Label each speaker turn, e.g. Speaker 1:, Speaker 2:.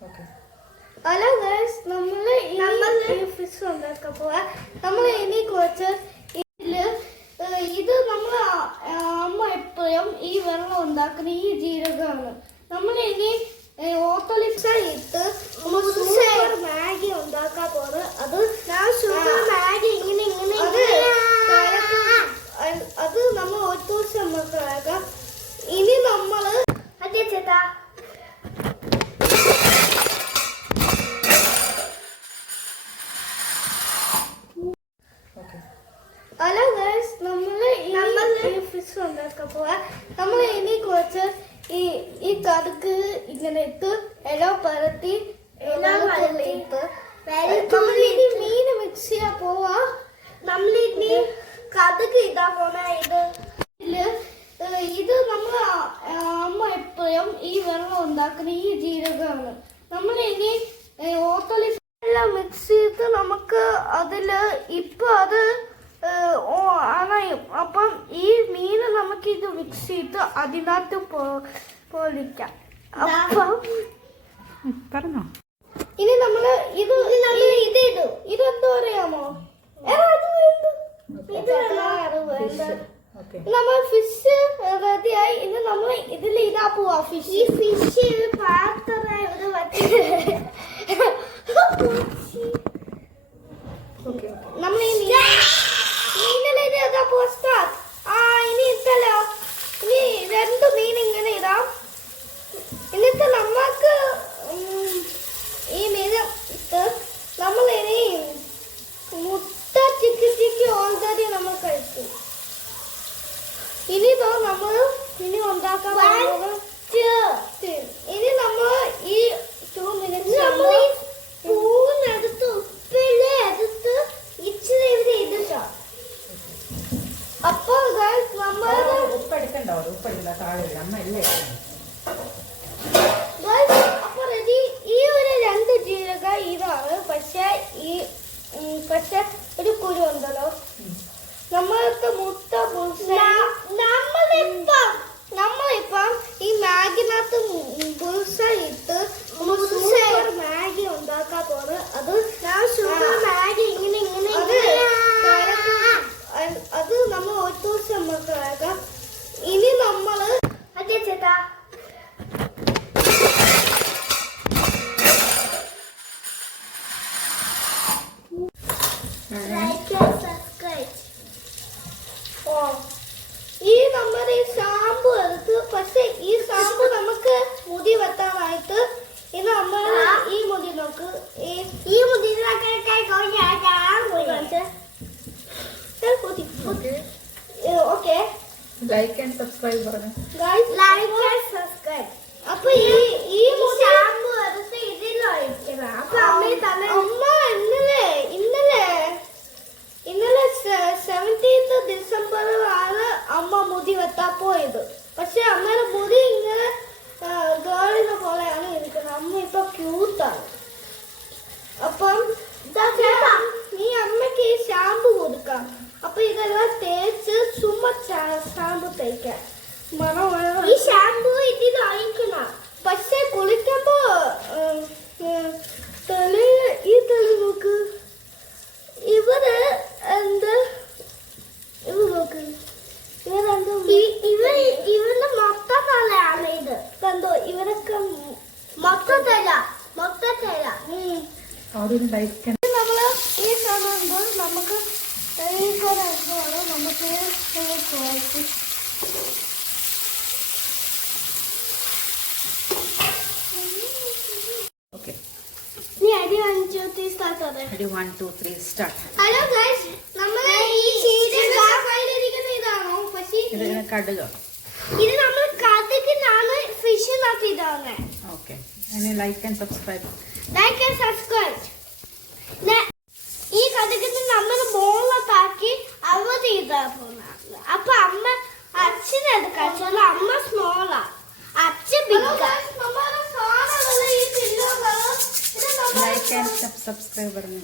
Speaker 1: Okay
Speaker 2: hello guys നമ്മൾ നമ്മൾ fish ഉണ്ടാക്കാൻ പോവാ. നമ്മൾ ഇനി കുറച്ച് ഇതിൽ ഇത് നമ്മൾ അമ്മ എപ്പോഴും ഈ വെള്ളം ഉണ്ടാക്കുന്ന ഈ ജീരകമാണ്. നമ്മൾ ഇനി ഓട്ടോലിക്സ ഇട്ട് സൂപ്പർ മാഗി ഉണ്ടാക്കാൻ പോകുന്നത് അത് സൂപ്പർ ഹലോ ഗൈസ് നമ്മൾ നമ്മൾ ഫിഷ് ഉണ്ടാക്കാൻ പോവാ. നമ്മൾ ഇനി കുറച്ച് ഈ ഈ കടുക്ക് ഇങ്ങനെ ഇട്ട് എല്ലാം പരത്തി ഇട്ട് നമ്മൾ ഇനി മീൻ മിക്സ് ചെയ്യാൻ പോവാ. നമ്മൾ ഇനി കടുക്ക് ഇതാ പോണ ഇത്. ഇത് നമ്മൾ അമ്മ എപ്പോഴും ഈ വെള്ളം ഉണ്ടാക്കുന്ന ഈ ജീരകമാണ്. നമ്മൾ ഇനി ഓട്ടോലി എല്ലാം മിക്സ് ചെയ്ത് നമുക്ക് അതിൽ ഇപ്പൊ അത് അണയും അപ്പം ഈ മീൻ നമുക്ക് ഇത് മിക്സ് ചെയ്ത് അതിനകത്ത് പോലിക്കാം പൊളിക്കാം അപ്പം
Speaker 1: പറഞ്ഞോ.
Speaker 2: ഇനി നമ്മൾ ഇത് ഇത് ഇടും. ഇതെന്തോ അറിയാമോ? നമ്മൾ ഫിഷ് റെഡിയായി ഇനി നമ്മൾ ഇതിൽ ഇതാ പോവാ ഫിഷ് ഈ ഫിഷ് പാത്രം
Speaker 1: ഓക്കെ
Speaker 2: നമ്മൾ ഈ മീനിലേക്ക് ഇതാ പോവാ സ്റ്റാർട്ട് ആ ഇനി ഇട്ടല്ലോ ഇനി രണ്ട് മീൻ ഇങ്ങനെ ഇടാം എന്നിട്ട് നമ്മൾക്ക് ഉം, ഈ മീൻ ഇട്ട് നമ്മൾ ഇനി മുട്ട ചിക്കി ചിക്കി ഓൾറെഡി നമ്മൾ കഴിച്ചു ഇനി ഇതോ നമ്മൾ ഇനി ഉണ്ടാക്കാൻ ഇനി നമ്മൾ ഈ ടു മിനിറ്റ്സ് നമ്മൾ ഈ സ്പൂണെടുത്ത് ഉപ്പിൽ എടുത്ത് ഇച്ചിരി ഇവിടെ ഇടിട്ടോ. അപ്പോൾ guys, നമ്മൾ
Speaker 1: ഉപ്പ് എടുക്കണ്ടോ ഉപ്പ് എടുക്കണ്ട താഴെ ഇടാം. അമ്മ ഇല്ലേ
Speaker 2: Guys, അപ്പൊ ready? ഈ ഒരു രണ്ട് ജീരക ഇതാണ് പക്ഷെ ഈ ഉം, പക്ഷെ ഒരു കുരു ഉണ്ടല്ലോ നമ്മൾക്ക് മുട്ട നമ്മളിപ്പം നമ്മളിപ്പം ഈ ഇട്ട് സൂപ്പർ മാഗി ഉണ്ടാക്കാൻ പോകുന്നത് അത് സൂപ്പർ മാഗി ഇങ്ങനെ ഇങ്ങനെ അത് അത് നമ്മൾ ഒരു ദിവസം നമുക്ക് ആക്കാം ഇനി നമ്മൾ അതെ ചേട്ടാ ഓ ഈ നമ്മൾ ഈ ഷാമ്പു എടുത്ത് പക്ഷെ ഈ ഷാമ്പു നമുക്ക് മുടി വെട്ടാനായിട്ട് ഇത് നമ്മൾ ഈ മുടി നോക്ക്. ഈ ഈ മുടി ഓക്കെ.
Speaker 1: ലൈക്ക് ആൻഡ് സബ്സ്ക്രൈബ് പറഞ്ഞു
Speaker 2: ഗൈസ് ലൈക്ക് ആൻഡ് സബ്സ്ക്രൈബ് അപ്പൊ ഈ ഈ ഷാമ്പു എടുത്ത് ഇതിലൊഴിക്കണം അപ്പൊ അമ്മ തന്നെ അമ്മ ഇന്നലെ ഇന്നലെ ഇന്നലെ സെവന്റീൻത് ഡിസംബറിലാണ് അമ്മ മുടി വെട്ടാൻ പോയത്. പക്ഷെ അമ്മയുടെ മുടി ഇങ്ങനെ ഗേളിനെ പോലെയാണ് ഇരിക്കുന്നത്. അമ്മ ഇപ്പൊ ക്യൂട്ടാണ് അപ്പം നീ അമ്മയ്ക്ക് ഈ ഷാമ്പു കൊടുക്കാം. അപ്പൊ ഇതെല്ലാം തേച്ച് ചുമ്മാ ഷാമ്പു തേക്കാം. മണം ഈ ഷാമ്പു ഇതിൽ ഒഴിക്കണം പക്ഷെ കുളിക്കുമ്പോ തെളി ഈ തെളി നോക്ക്.
Speaker 1: അവിടെ ഒരു ലൈക്ക്
Speaker 2: നമ്മൾ ഈ കാണുമ്പോൾ നമുക്ക് ഈ കാണുമ്പോൾ നമുക്ക് കുഴച്ച്
Speaker 1: ഓക്കെ
Speaker 2: നീ അടി അഞ്ചു സ്റ്റാർട്ട് അതെ
Speaker 1: ready one two three start
Speaker 2: hello guys നമ്മൾ ഈ ചീരയിലിരിക്കുന്ന ഇതാണോ? പക്ഷേ
Speaker 1: ഇത് ഇങ്ങനെ കടുകോ
Speaker 2: ഇത് നമ്മൾ fish
Speaker 1: okay like and subscribe
Speaker 2: like and subscribe ഈ കഥക്കിന് നമ്മൾ മോളത്താക്കി അവധി ചെയ്താ പോകുന്ന അപ്പൊ അമ്മ അച്ഛനത് കഴിച്ചോളൂ അമ്മ സ്മോളാ അച്ഛൻ ബിഗ്
Speaker 1: ലൈക്ക് ആൻഡ് സബ്സ്ക്രൈബ് പറഞ്ഞു